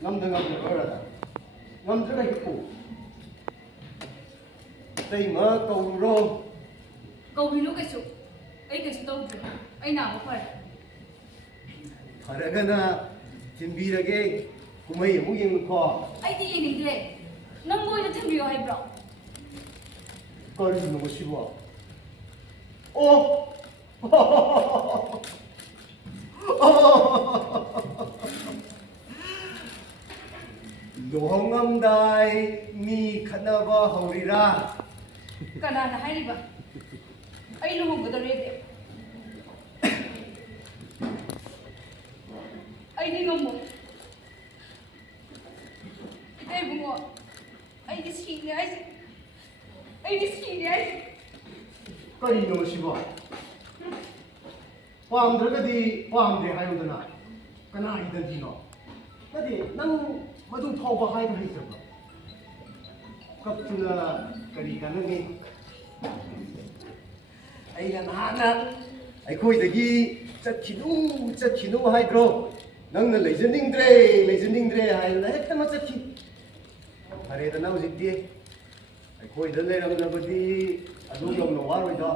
Ngâm ngâm được rồi. Ngâm rất là cũ. Đây mà cầu rồi. Cầu đi lúc cái số. Ấy cái số đâu rồi? Ấy nào cũng phải. Phải cái na thiên bi là cái cũng mấy cũng yên khó. Ấy thì yên đi đấy. Nông bôi nó thêm nhiều hay bro? Coi gì mà có xíu à? Ô. Luhongam mi khanaba haurira. Kanana hairiba. Ai luhong gadore de. Ai di ngamo. Ai bungo. Ai di sini ai. Ai di sini ai. Kari no shiba. Pamdragadi pamde hayudana. Kana idan dino. Nadi nang madung thawba hay ba hisabba. Kaptuna kari kanani. Aina nahana aikhoidagi chakhinu haidro. Nang na leisandingdre hayna hekta ma chakhi. Hare dana hojikti aikhoida leiramnabadi adu yom no waroida.